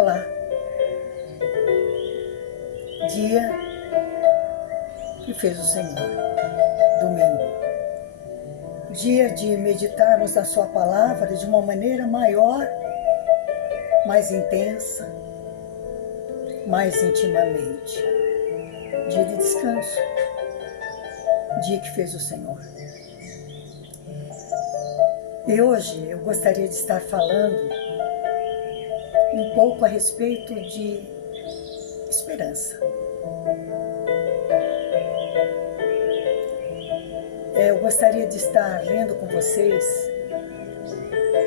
Olá, dia que fez o Senhor, domingo, dia de meditarmos na sua palavra de uma maneira maior, mais intensa, mais intimamente, dia de descanso, dia que fez o Senhor. E hoje eu gostaria de estar falando um pouco a respeito de esperança. Eu gostaria de estar lendo com vocês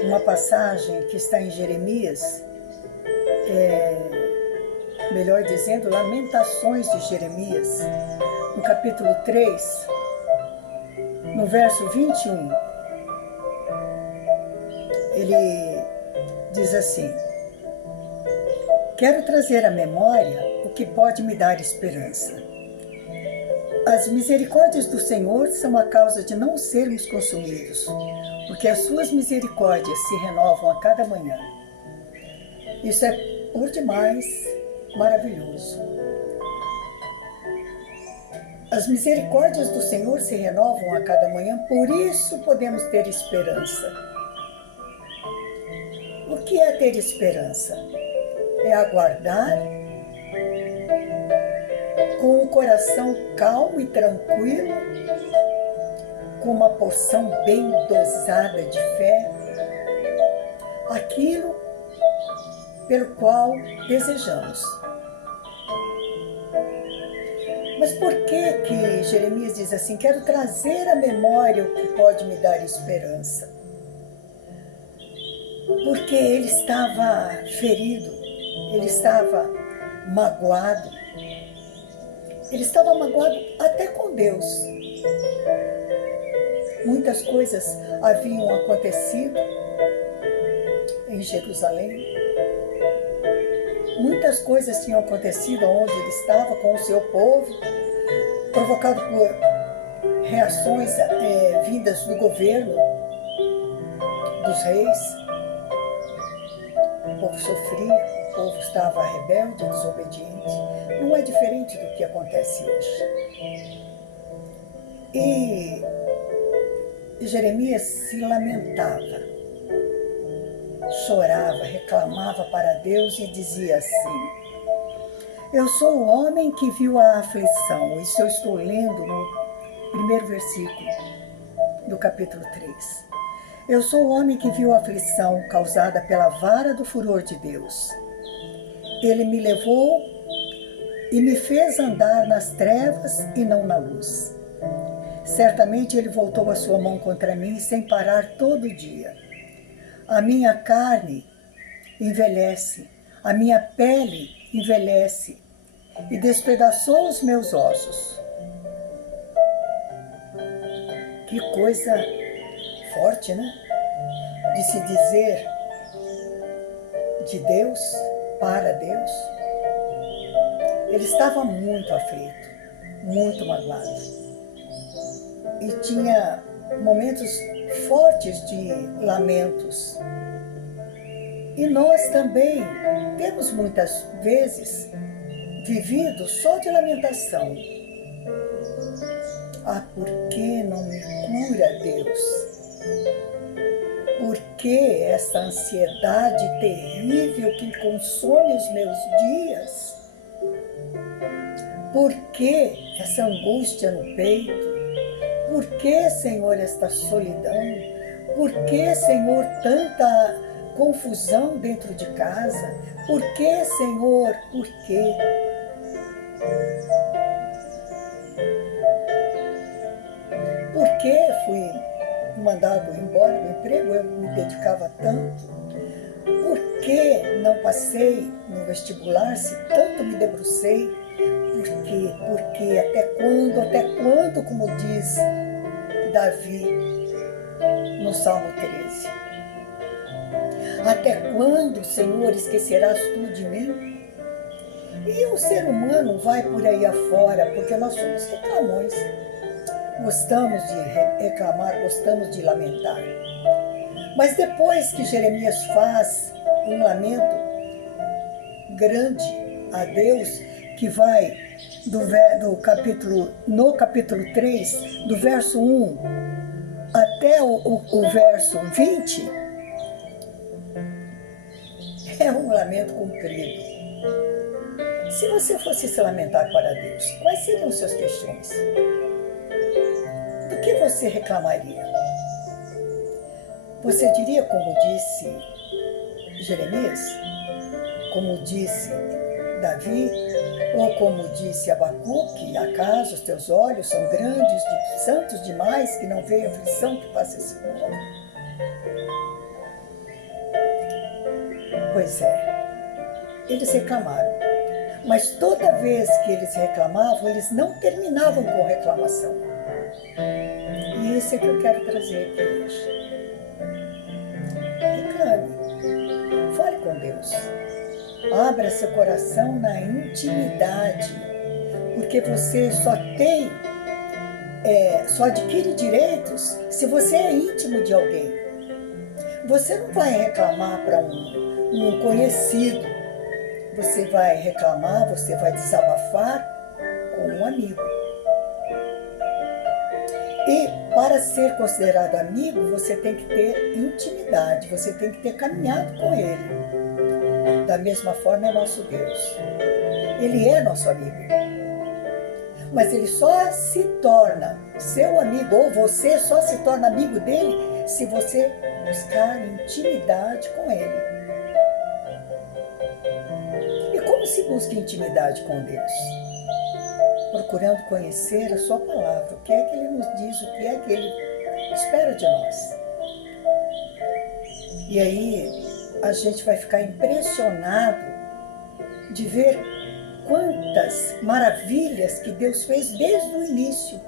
uma passagem que está em Jeremias, melhor dizendo, Lamentações de Jeremias, no capítulo 3, no verso 21. Ele diz assim: quero trazer à memória o que pode me dar esperança. As misericórdias do Senhor são a causa de não sermos consumidos, porque as suas misericórdias se renovam a cada manhã. Isso é por demais maravilhoso. As misericórdias do Senhor se renovam a cada manhã, por isso podemos ter esperança. O que é ter esperança? É aguardar com o coração calmo e tranquilo, com uma porção bem dosada de fé, aquilo pelo qual desejamos. Mas por que Jeremias diz assim: quero trazer à memória o que pode me dar esperança? Porque ele estava ferido, ele estava magoado. Ele estava magoado até com Deus. Muitas coisas haviam acontecido em Jerusalém. Muitas coisas tinham acontecido onde ele estava com o seu povo, provocado por reações vindas do governo, dos reis. O povo sofria, o povo estava rebelde, desobediente. Não é diferente do que acontece hoje. E Jeremias se lamentava, chorava, reclamava para Deus e dizia assim: eu sou o homem que viu a aflição. Isso eu estou lendo no primeiro versículo do capítulo 3. Eu sou o homem que viu a aflição causada pela vara do furor de Deus. Ele me levou e me fez andar nas trevas e não na luz. Certamente ele voltou a sua mão contra mim sem parar todo dia. A minha carne envelhece, a minha pele envelhece e despedaçou os meus ossos. Que coisa forte, né? De se dizer de Deus, para Deus. Ele estava muito aflito, muito magoado. E tinha momentos fortes de lamentos. E nós também temos muitas vezes vivido só de lamentação. Ah, por que não me cura, Deus? Por que essa ansiedade terrível que consome os meus dias? Por que essa angústia no peito? Por que, Senhor, esta solidão? Por que, Senhor, tanta confusão dentro de casa? Por que, Senhor, por quê? Por que fui mandado embora do emprego? Eu me dedicava tanto. Por que não passei no vestibular se tanto me debrucei? Por quê? Porque até quando, como diz Davi no Salmo 13? Até quando, Senhor, esquecerás tu de mim? E o ser humano vai por aí afora, porque nós somos reclamões. Gostamos de reclamar, gostamos de lamentar. Mas depois que Jeremias faz um lamento, grande a Deus, que vai no capítulo 3, do verso 1 até o verso 20, é um lamento comprido. Se você fosse se lamentar para Deus, quais seriam os seus questões? Do que você reclamaria? Você diria, como disse Jeremias, como disse Davi, ou como disse Abacuque: acaso os teus olhos são grandes, santos demais, que não veem a aflição que passa esse povo? Pois é, eles reclamaram. Mas toda vez que eles reclamavam, eles não terminavam com reclamação. E isso é que eu quero trazer aqui hoje. Reclame. Fale com Deus. Abra seu coração na intimidade. Porque você só adquire direitos se você é íntimo de alguém. Você não vai reclamar para um conhecido. Você vai reclamar, você vai desabafar com um amigo. E para ser considerado amigo, você tem que ter intimidade, você tem que ter caminhado com ele. Da mesma forma é nosso Deus. Ele é nosso amigo. Mas ele só se torna seu amigo, ou você só se torna amigo dele, se você buscar intimidade com ele. Como se busca intimidade com Deus? Procurando conhecer a sua palavra, o que é que Ele nos diz, o que é que Ele espera de nós. E aí a gente vai ficar impressionado de ver quantas maravilhas que Deus fez desde o início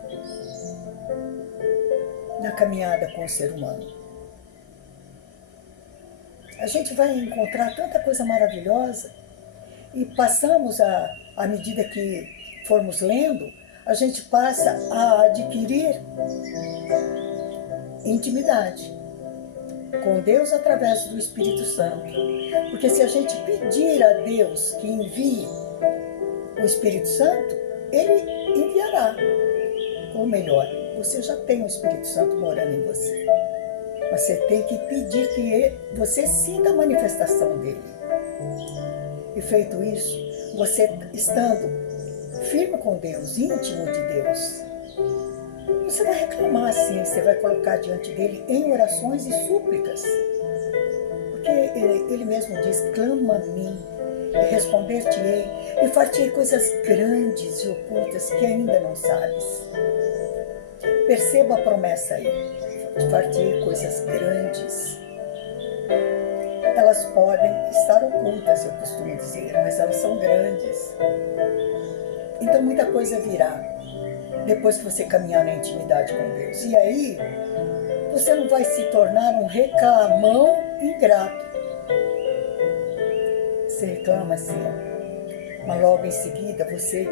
na caminhada com o ser humano. A gente vai encontrar tanta coisa maravilhosa. E passamos, à medida que formos lendo, a gente passa a adquirir intimidade com Deus através do Espírito Santo. Porque se a gente pedir a Deus que envie o Espírito Santo, Ele enviará. Ou melhor, você já tem o Espírito Santo morando em você. Você tem que pedir que você sinta a manifestação dele. E feito isso, você estando firme com Deus, íntimo de Deus, você vai reclamar sim, você vai colocar diante dele em orações e súplicas. Porque ele mesmo diz: clama a mim, e responder-te-ei, e far-te-ei coisas grandes e ocultas que ainda não sabes. Perceba a promessa aí: far-te-ei coisas grandes. Elas podem estar ocultas, eu costumo dizer, mas elas são grandes. Então muita coisa virá depois que você caminhar na intimidade com Deus. E aí você não vai se tornar um reclamão ingrato. Você reclama assim, mas logo em seguida você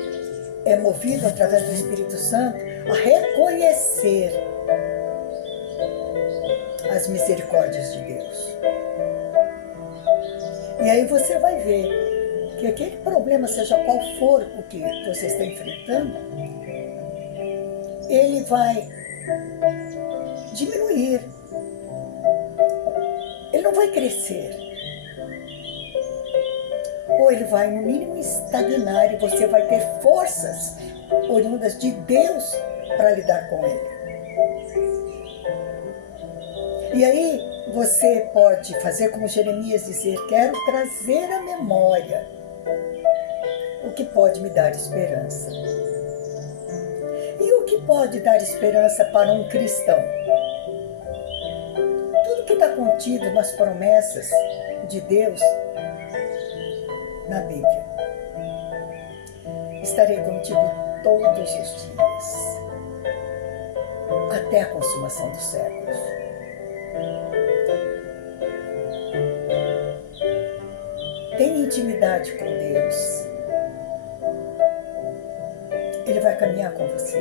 é movido através do Espírito Santo a reconhecer as misericórdias de Deus. E aí você vai ver que aquele problema, seja qual for o que você está enfrentando, ele vai diminuir. Ele não vai crescer. Ou ele vai, no mínimo, estagnar, e você vai ter forças oriundas de Deus para lidar com ele. E aí você pode fazer como Jeremias, dizer: quero trazer à memória o que pode me dar esperança. E o que pode dar esperança para um cristão? Tudo que está contido nas promessas de Deus na Bíblia. Estarei contigo todos os dias, até a consumação dos séculos. Tenha intimidade com Deus. Ele vai caminhar com você.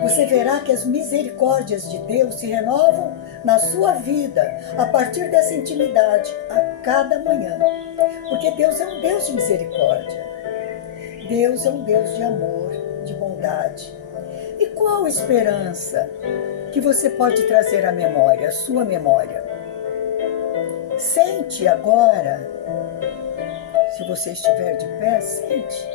Você verá que as misericórdias de Deus se renovam na sua vida, a partir dessa intimidade, a cada manhã. Porque Deus é um Deus de misericórdia. Deus é um Deus de amor, de bondade. E qual esperança que você pode trazer à memória, à sua memória? Sente agora, se você estiver de pé, sente.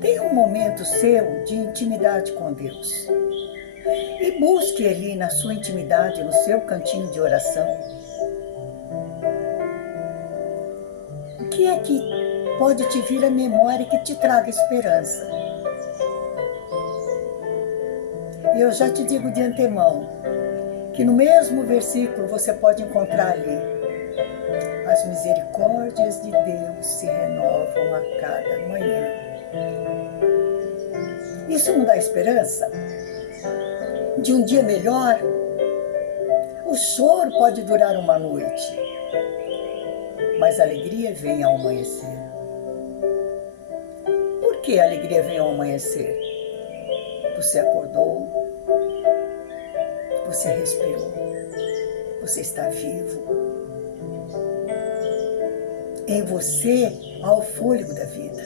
Tenha um momento seu de intimidade com Deus. E busque ali na sua intimidade, no seu cantinho de oração. O que é que pode te vir à memória e que te traga esperança? Eu já te digo de antemão que no mesmo versículo você pode encontrar ali: as misericórdias de Deus se renovam a cada manhã. Isso não dá esperança de um dia melhor? O choro pode durar uma noite, mas a alegria vem ao amanhecer. Por que a alegria vem ao amanhecer? Você acordou, você respirou, você está vivo. Em você há o fôlego da vida,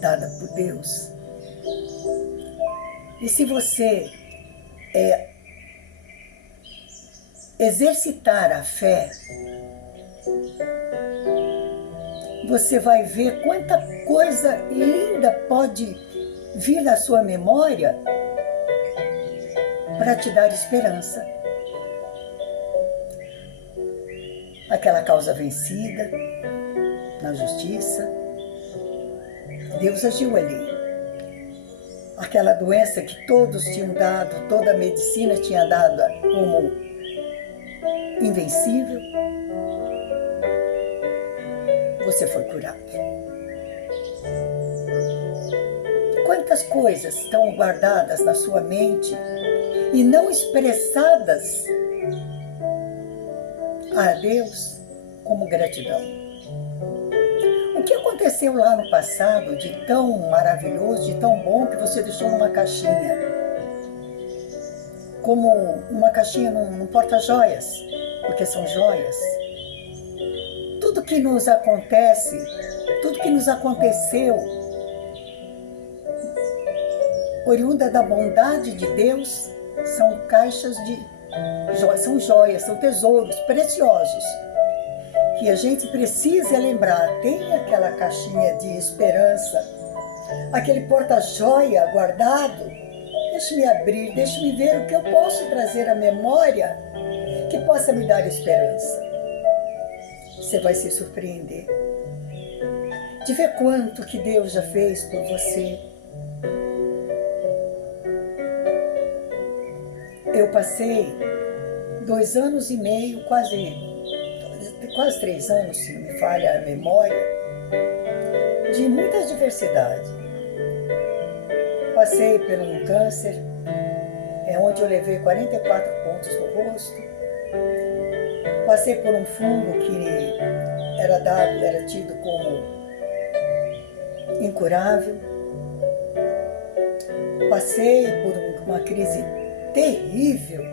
dada por Deus. E se você exercitar a fé, você vai ver quanta coisa linda pode vir na sua memória para te dar esperança. Aquela causa vencida na justiça, Deus agiu ali. Aquela doença que todos tinham dado, toda a medicina tinha dado como invencível, você foi curado. Quantas coisas estão guardadas na sua mente e não expressadas a Deus como gratidão? O que aconteceu lá no passado de tão maravilhoso, de tão bom, que você deixou numa caixinha? Como uma caixinha num porta-joias, porque são joias. Tudo que nos acontece, tudo que nos aconteceu, oriunda da bondade de Deus, são caixas de joias, são joias, são tesouros preciosos, que a gente precisa lembrar. Tem aquela caixinha de esperança, aquele porta-joia guardado. Deixe-me abrir, deixe-me ver o que eu posso trazer à memória que possa me dar esperança. Você vai se surpreender de ver quanto que Deus já fez por você. Eu passei 2 anos e meio, quase 3 anos, se não me falha a memória, de muita adversidade. Passei por um câncer, onde eu levei 44 pontos no rosto. Passei por um fungo que era tido como incurável. Passei por uma crise terrível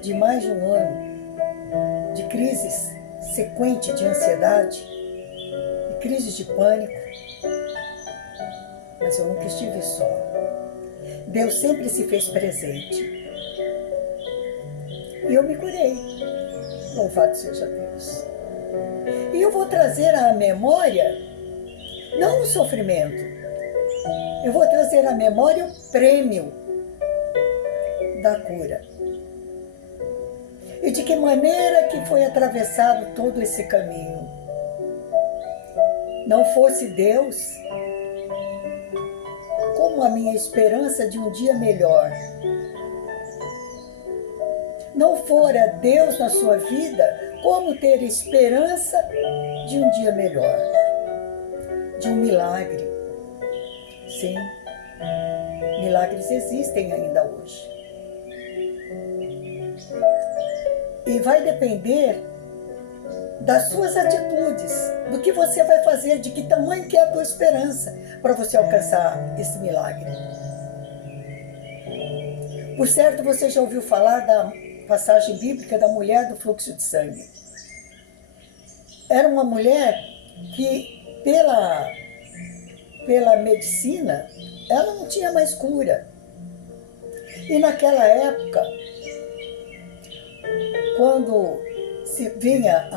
de mais de 1 ano, de crises sequentes de ansiedade e crises de pânico. Mas eu nunca estive só. Deus sempre se fez presente. E eu me curei. Louvado seja Deus. E eu vou trazer à memória, não o sofrimento, eu vou trazer à memória o prêmio da cura. E de que maneira que foi atravessado todo esse caminho. Não fosse Deus, como a minha esperança de um dia melhor. Não fora Deus na sua vida, como ter esperança de um dia melhor, de um milagre. Sim, milagres existem ainda hoje. E vai depender das suas atitudes, do que você vai fazer, de que tamanho que é a tua esperança para você alcançar esse milagre. Por certo, você já ouviu falar da passagem bíblica da mulher do fluxo de sangue. Era uma mulher que, pela medicina, ela não tinha mais cura. E naquela época, quando se vinha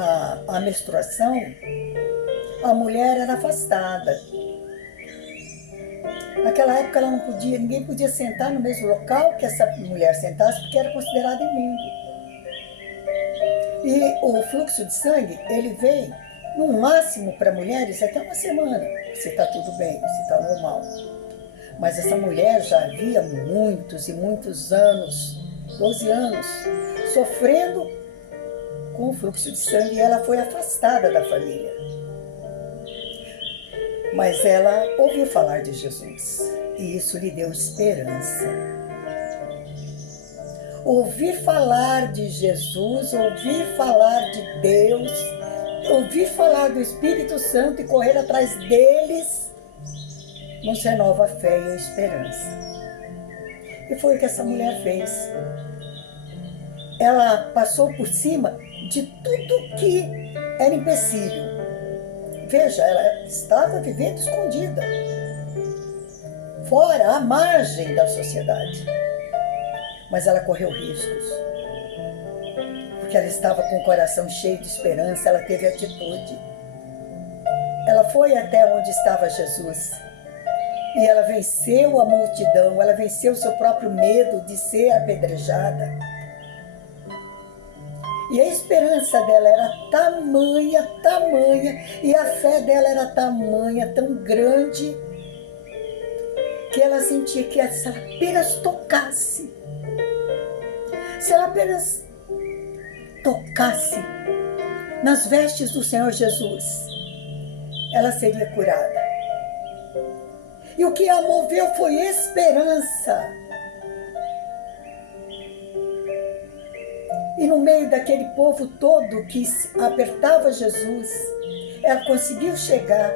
a menstruação, a mulher era afastada. Naquela época ela não podia, ninguém podia sentar no mesmo local que essa mulher sentasse, porque era considerada imundo. E o fluxo de sangue, ele vem, no máximo para mulheres, até uma semana, se está tudo bem, se está normal. Mas essa mulher já havia muitos e muitos anos, 12 anos, sofrendo com o fluxo de sangue, e ela foi afastada da família. Mas ela ouviu falar de Jesus, e isso lhe deu esperança. Ouvir falar de Jesus, ouvir falar de Deus, ouvir falar do Espírito Santo e correr atrás deles, nos renova a fé e a esperança. E foi o que essa mulher fez. Ela passou por cima de tudo que era empecilho. Veja, ela estava vivendo escondida, fora, à margem da sociedade. Mas ela correu riscos, porque ela estava com o coração cheio de esperança, ela teve atitude. Ela foi até onde estava Jesus e ela venceu a multidão, ela venceu o seu próprio medo de ser apedrejada. E a esperança dela era tamanha, e a fé dela era tamanha, tão grande, que ela sentia que se ela apenas tocasse, nas vestes do Senhor Jesus, ela seria curada. E o que a moveu foi esperança. E no meio daquele povo todo que apertava Jesus, ela conseguiu chegar,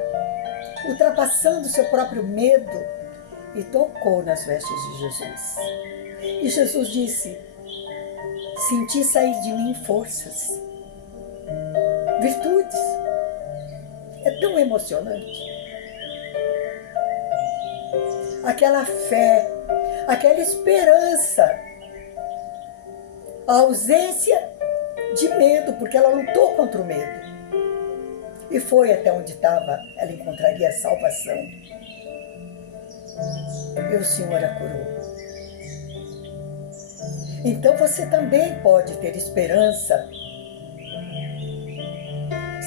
ultrapassando seu próprio medo, e tocou nas vestes de Jesus. E Jesus disse: senti sair de mim forças, virtudes. É tão emocionante. Aquela fé, aquela esperança, a ausência de medo, porque ela lutou contra o medo. E foi até onde estava, ela encontraria a salvação. E o Senhor a curou. Então você também pode ter esperança,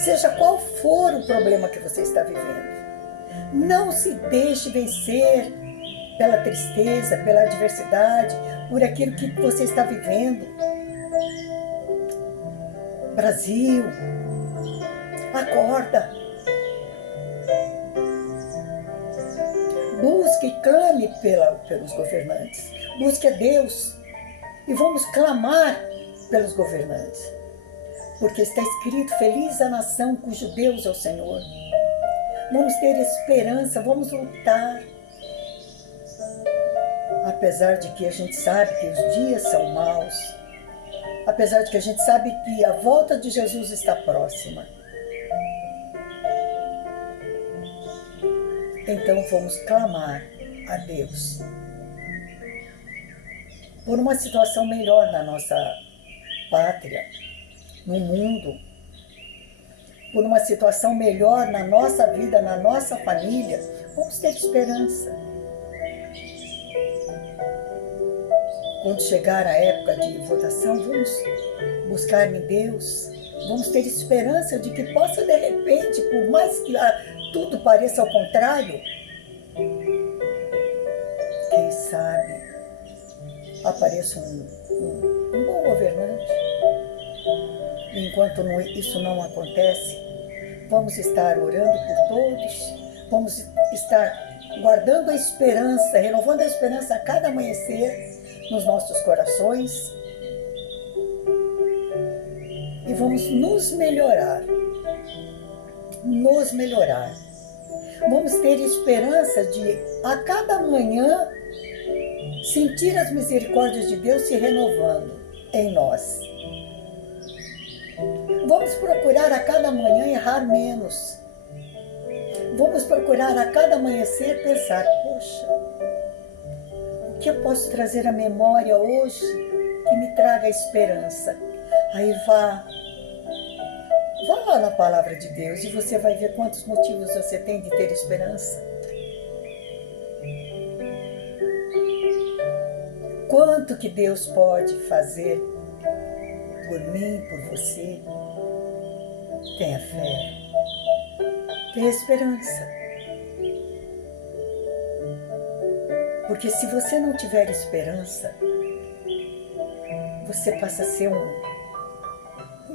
seja qual for o problema que você está vivendo. Não se deixe vencer pela tristeza, pela adversidade, por aquilo que você está vivendo. Brasil, acorda. Busque e clame pelos governantes. Busque a Deus e vamos clamar pelos governantes. Porque está escrito: feliz a nação cujo Deus é o Senhor. Vamos ter esperança, vamos lutar. Apesar de que a gente sabe que os dias são maus, apesar de que a gente sabe que a volta de Jesus está próxima. Então vamos clamar a Deus por uma situação melhor na nossa pátria, no mundo, por uma situação melhor na nossa vida, na nossa família. Vamos ter esperança. Quando chegar a época de votação, vamos buscar em Deus, vamos ter esperança de que possa, de repente, por mais que tudo pareça ao contrário, quem sabe apareça um bom governante. E enquanto isso não acontece, vamos estar orando por todos, vamos estar guardando a esperança, renovando a esperança a cada amanhecer nos nossos corações, e vamos nos melhorar. Vamos ter esperança de, a cada manhã, sentir as misericórdias de Deus se renovando. em nós. Vamos procurar a cada manhã errar menos. Vamos procurar a cada amanhecer pensar, poxa, o que eu posso trazer à memória hoje que me traga esperança? Aí vá lá na palavra de Deus e você vai ver quantos motivos você tem de ter esperança. Quanto que Deus pode fazer por mim, por você. Tenha fé, tenha esperança. Porque se você não tiver esperança, você passa a ser um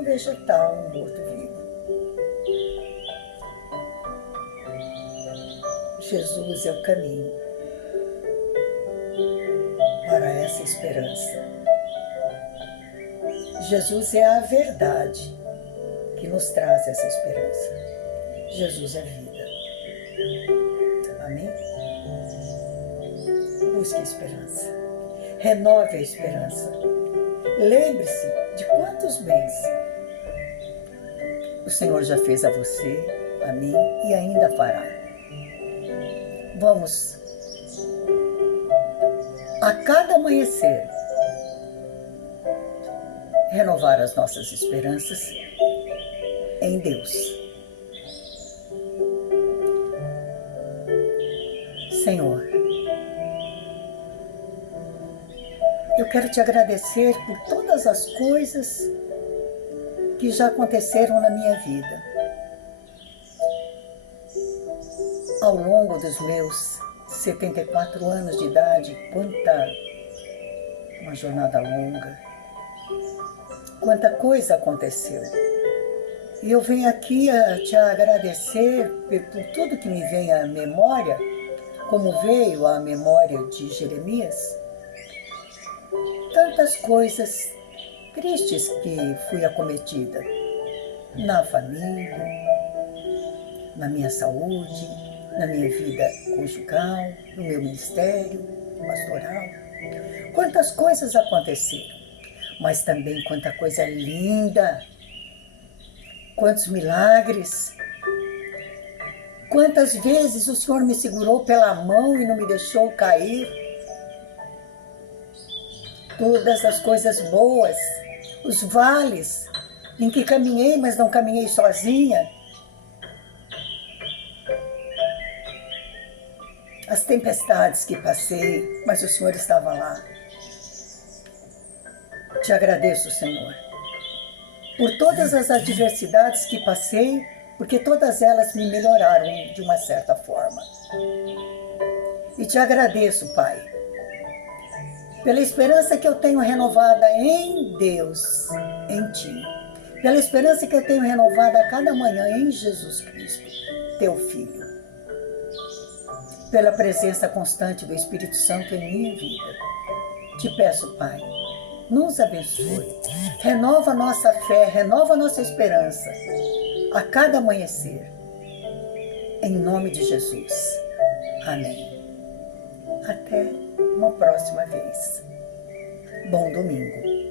vegetal, um morto-vivo. Jesus é o caminho para essa esperança. Jesus é a verdade que nos traz essa esperança. Jesus é vida. Amém? Busque a esperança. Renove a esperança. Lembre-se de quantos bens o Senhor já fez a você, a mim e ainda fará. Vamos, a cada amanhecer, renovar as nossas esperanças em Deus. Senhor, eu quero te agradecer por todas as coisas que já aconteceram na minha vida. Ao longo dos meus 74 anos de idade, uma jornada longa, quanta coisa aconteceu. E eu venho aqui a te agradecer por tudo que me vem à memória, como veio à memória de Jeremias. Tantas coisas tristes que fui acometida na família, na minha saúde, na minha vida conjugal, no meu ministério pastoral. Quantas coisas aconteceram, mas também quanta coisa linda, quantos milagres, quantas vezes o Senhor me segurou pela mão e não me deixou cair. Todas as coisas boas, os vales em que caminhei, mas não caminhei sozinha. As tempestades que passei, mas o Senhor estava lá. Te agradeço, Senhor, por todas as adversidades que passei, porque todas elas me melhoraram de uma certa forma. E te agradeço, Pai, pela esperança que eu tenho renovada em Deus, em Ti. Pela esperança que eu tenho renovada a cada manhã em Jesus Cristo, Teu Filho. Pela presença constante do Espírito Santo em minha vida. Te peço, Pai, nos abençoe. Renova a nossa fé, renova a nossa esperança a cada amanhecer. Em nome de Jesus. Amém. Até uma próxima vez. Bom domingo.